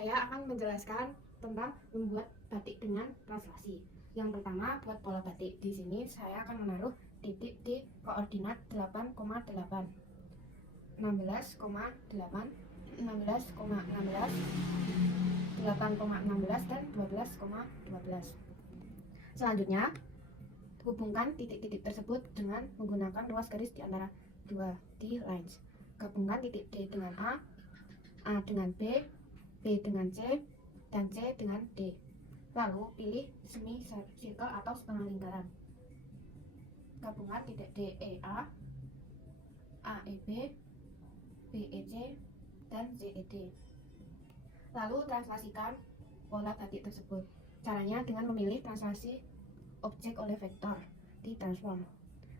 saya akan menjelaskan tentang membuat batik dengan translasi. Yang pertama, buat pola batik. Di sini saya akan menaruh titik di koordinat 8,8, 16,8, 16,16, 8,16 dan 12,12. Selanjutnya, hubungkan titik-titik tersebut dengan menggunakan ruas garis di antara dua D-lines. Gabungkan titik D dengan A dengan B dengan C, dan C dengan D. Lalu pilih semi circle atau setengah lingkaran. Gabungkan titik D E A E B, B E C, dan Z E D. Lalu translatasikan pola batik tersebut. Caranya dengan memilih translasi objek oleh vektor di transform.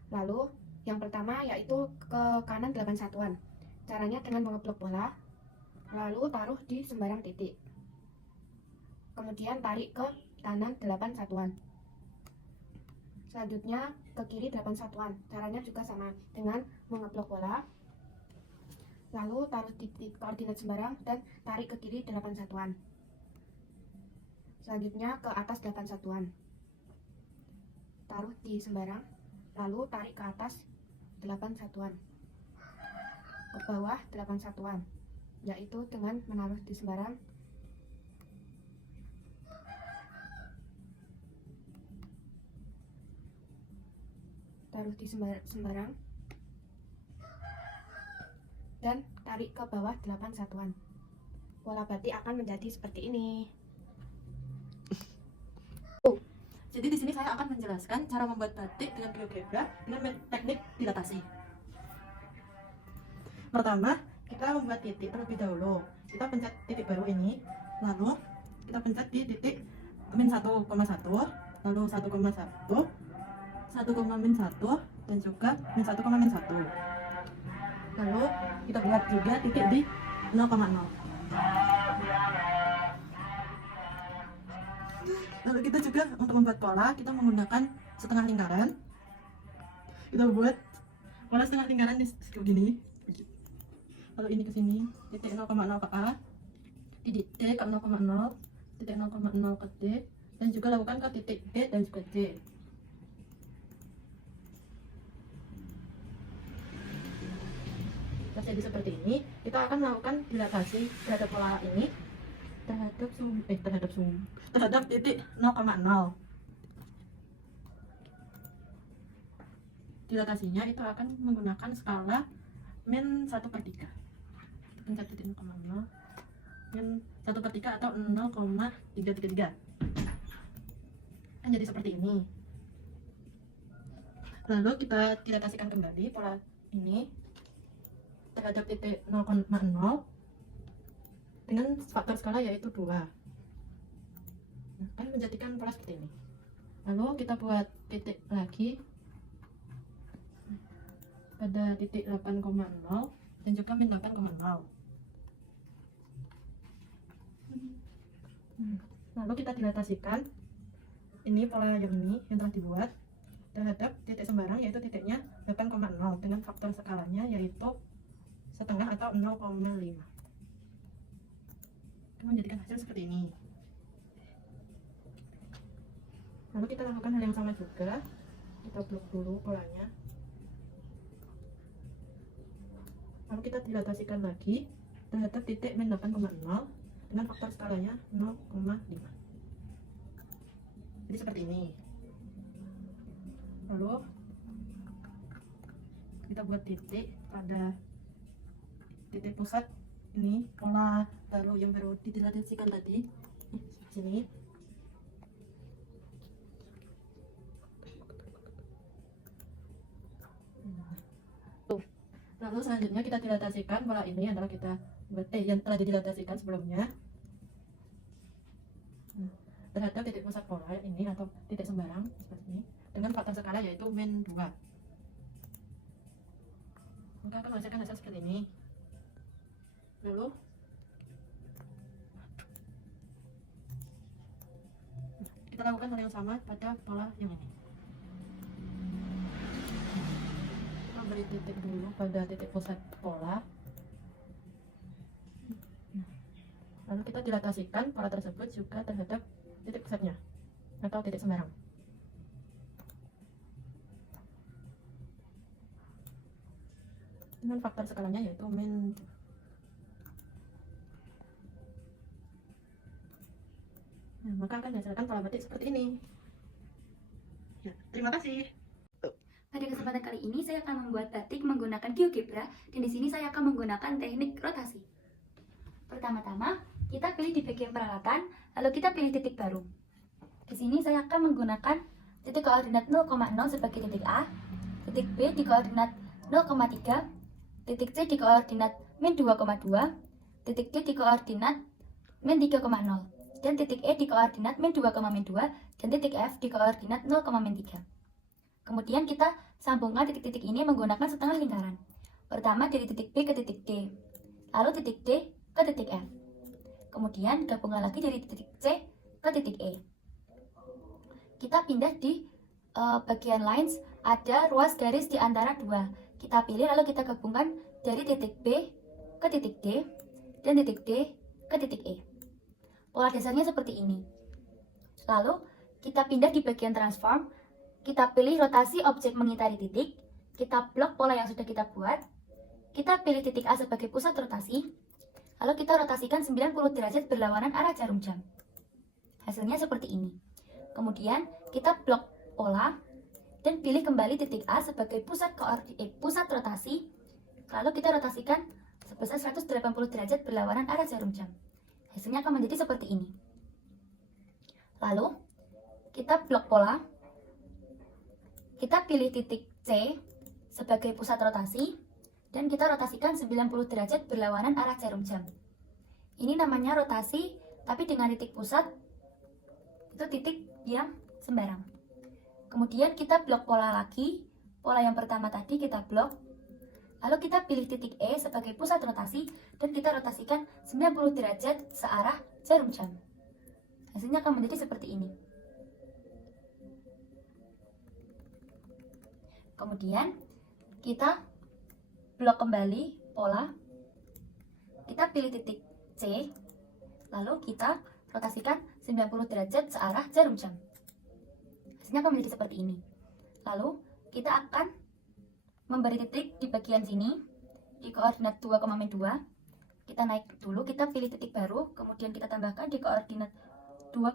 Lalu yang pertama yaitu ke kanan 8 satuan. Caranya dengan mengeblok pola, lalu taruh di sembarang titik. Kemudian tarik ke kanan 8 satuan. Selanjutnya ke kiri 8 satuan. Caranya juga sama dengan mengeblok pola, lalu taruh di titik koordinat sembarang dan tarik ke kiri 8 satuan. Selanjutnya ke atas 8 satuan. Taruh di sembarang, lalu tarik ke atas 8 satuan. Ke bawah 8 satuan, yaitu dengan menaruh di sembarang, taruh di sembarang, dan tarik ke bawah 8 satuan. Pola batik akan menjadi seperti ini. Jadi di sini saya akan menjelaskan cara membuat batik dengan geogebra dengan teknik dilatasi. Pertama, kita membuat titik terlebih dahulu. Kita pencet titik baru ini, lalu kita pencet di titik min 1,1, lalu 1,1, 1,-1, dan juga min 1,-1. Lalu kita buat juga titik di 0,0. Lalu kita juga untuk membuat pola, kita menggunakan setengah lingkaran. Kita buat pola setengah lingkaran di begini. Lalu ini ke sini, titik 0,0 ke A, titik D ke 0,0, titik 0,0 ke D, dan juga lakukan ke titik B dan juga D. Jadi seperti ini, kita akan melakukan dilatasi terhadap pola ini terhadap titik 0,0. Dilatasinya itu akan menggunakan skala min 1/3. Pencet titik 0,0, min 1/3 atau 0,333. Kan jadi seperti ini. Lalu kita dilatasikan kembali pola ini terhadap titik 0,0 dengan faktor skala yaitu 2. Akan menjadikan pola seperti ini. Lalu kita buat titik lagi pada titik 8,0 dan juga min 8,0. Lalu kita dilatasikan ini pola yang telah dibuat terhadap titik sembarang yaitu titiknya 8,0 dengan faktor skalanya yaitu setengah atau 0,5. Menjadikan hasil seperti ini. Lalu kita lakukan hal yang sama juga. Kita blok dulu polanya. Lalu kita dilatasikan lagi terhadap titik min 8,0 dengan faktor skalanya 0,5. Jadi seperti ini. Lalu kita buat titik pada titik pusat ini pola baru yang baru didilatasikan tadi sini. Lalu selanjutnya kita dilatasikan pola ini adalah kita buat yang telah didilatasikan sebelumnya terhadap titik pusat pola ini atau titik sembarang seperti ini dengan faktor skala yaitu min 2. Maka akan menghasilkan hasil seperti ini. Lalu kita lakukan hal yang sama pada pola yang ini. Kita beri titik dulu pada titik pusat pola, Lalu kita dilatasikan pola tersebut juga terhadap titik pusatnya atau titik sembarang. Dengan faktor skalanya yaitu min. Nah, maka akan dihasilkan pola batik seperti ini. Ya, terima kasih. Pada kesempatan kali ini saya akan membuat batik menggunakan GeoGebra dan di sini saya akan menggunakan teknik rotasi. Pertama-tama, kita pilih di bagian peralatan, lalu kita pilih titik baru. Di sini saya akan menggunakan titik koordinat 0,0 sebagai titik A, titik B di koordinat 0,3, titik C di koordinat min 2,2, titik D di koordinat min 3,0, dan titik E di koordinat min 2,2, dan titik F di koordinat 0,3. Kemudian kita sambungkan titik-titik ini menggunakan setengah lingkaran. Pertama dari titik B ke titik D, lalu titik D ke titik F. Kemudian gabungkan lagi dari titik C ke titik E. Kita pindah di bagian lines, ada ruas garis di antara dua. Kita pilih lalu kita gabungkan dari titik B ke titik D dan titik D ke titik E. Pola dasarnya seperti ini. Lalu kita pindah di bagian transform. Kita pilih rotasi objek mengitari titik, kita blok pola yang sudah kita buat, kita pilih titik A sebagai pusat rotasi, lalu kita rotasikan 90 derajat berlawanan arah jarum jam. Hasilnya seperti ini. Kemudian kita blok pola dan pilih kembali titik A sebagai pusat rotasi, lalu kita rotasikan sebesar 180 derajat berlawanan arah jarum jam. Hasilnya akan menjadi seperti ini. Lalu kita blok pola, kita pilih titik C sebagai pusat rotasi dan kita rotasikan 90 derajat berlawanan arah jarum jam. Ini namanya rotasi, tapi dengan titik pusat itu titik yang sembarang. Kemudian kita blok pola lagi, pola yang pertama tadi kita blok, lalu kita pilih titik E sebagai pusat rotasi dan kita rotasikan 90 derajat searah jarum jam. Hasilnya akan menjadi seperti ini. Kemudian kita blok kembali pola, kita pilih titik C, lalu kita rotasikan 90 derajat searah jarum jam. Hasilnya akan menjadi seperti ini. Lalu kita akan memberi titik di bagian sini di koordinat 2,2. Kita naik dulu, kita pilih titik baru, kemudian kita tambahkan di koordinat 2,2.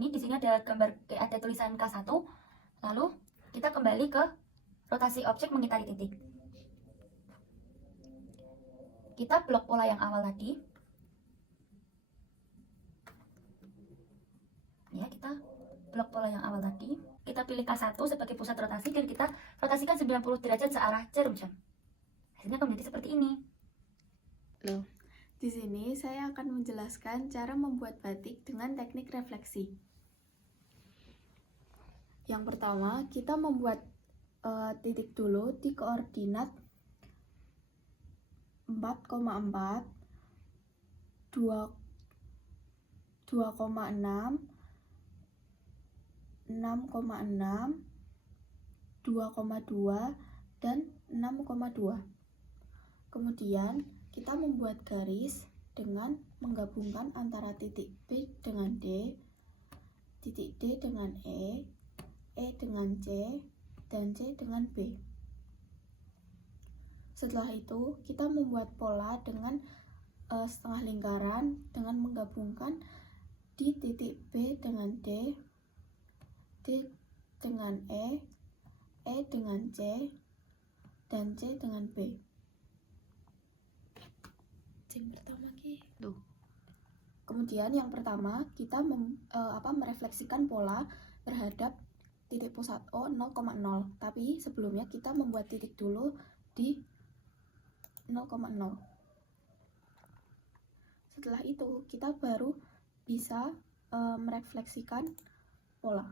Ini di sini ada gambar, ada tulisan K1. Lalu kita kembali ke rotasi objek mengitari titik. Kita blok pola yang awal tadi. Ya, kita blok pola yang awal tadi. Kita pilih K1 sebagai pusat rotasi dan kita rotasikan 90 derajat searah jarum jam. Hasilnya akan menjadi seperti ini. Loh, di sini saya akan menjelaskan cara membuat batik dengan teknik refleksi. Yang pertama, kita membuat titik dulu di koordinat 4,4, 2,6, 6,6, 2,2, dan 6,2. Kemudian kita membuat garis dengan menggabungkan antara titik B dengan D, titik D dengan E dengan C, dan C dengan B. Setelah itu, kita membuat pola dengan setengah lingkaran dengan menggabungkan di titik B dengan D, D dengan E dengan C, dan C dengan B. Yang pertama Kemudian yang pertama kita merefleksikan pola terhadap titik pusat O 0,0. Tapi sebelumnya kita membuat titik dulu di 0,0. Setelah itu kita baru bisa merefleksikan pola.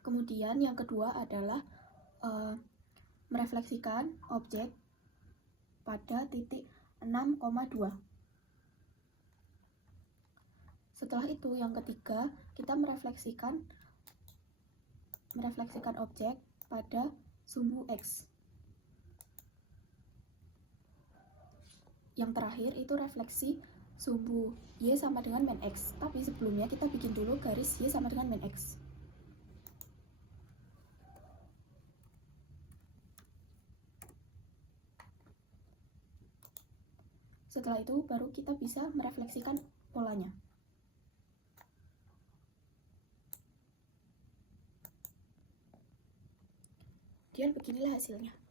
Kemudian yang kedua adalah merefleksikan objek pada titik 6,2. Setelah itu yang ketiga kita merefleksikan merefleksikan objek pada sumbu X. Yang terakhir itu refleksi sumbu Y sama dengan min X. Tapi sebelumnya kita bikin dulu garis Y sama dengan min X. Setelah itu baru kita bisa merefleksikan polanya. Dan beginilah hasilnya.